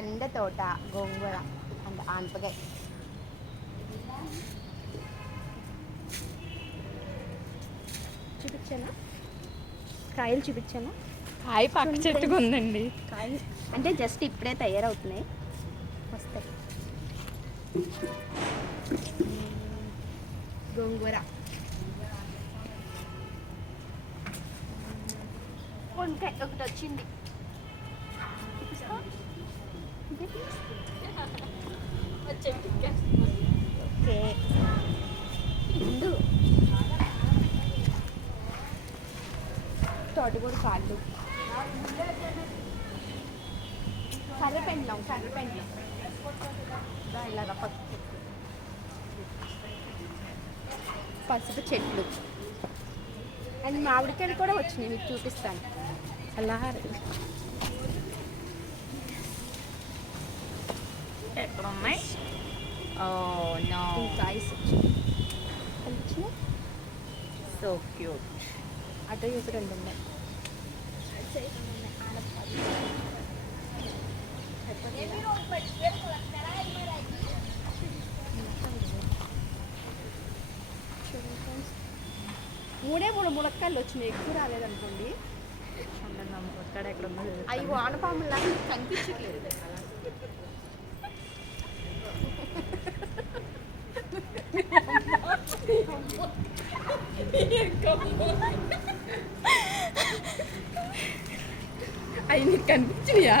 కంద తోట, గోంగూర అండ్ ఆనపకాయ. చూపించానా? కాయలు చూపించానా? కాయ పక్క చెట్టుకు ఉందండి. కాయ అంటే జస్ట్ ఇప్పుడే తయారవుతున్నాయి, వస్తాయి. గోంగూర, వంకాయ ఒకటి వచ్చింది. ఓకే, తోటకూర కాళ్ళు, కర్రపెండ్లం ఇలాగ పసుపు చెట్లు అండ్ మామిడికాయలు కూడా వచ్చినాయి, మీకు చూపిస్తాను. అలా ఎక్కడ ఉన్నాయి? కాయస్ కనిపించినాయి. So cute. అటు ఇటు రెండు ఉన్నాయి. మూడు ములక్కాయలు వచ్చినాయి, ఎక్కువ రాలేదనుకోండి. ఎక్కడ అవి వానపాములా కనిపించట్లేదు. అవి నీకు కనిపించినాయా?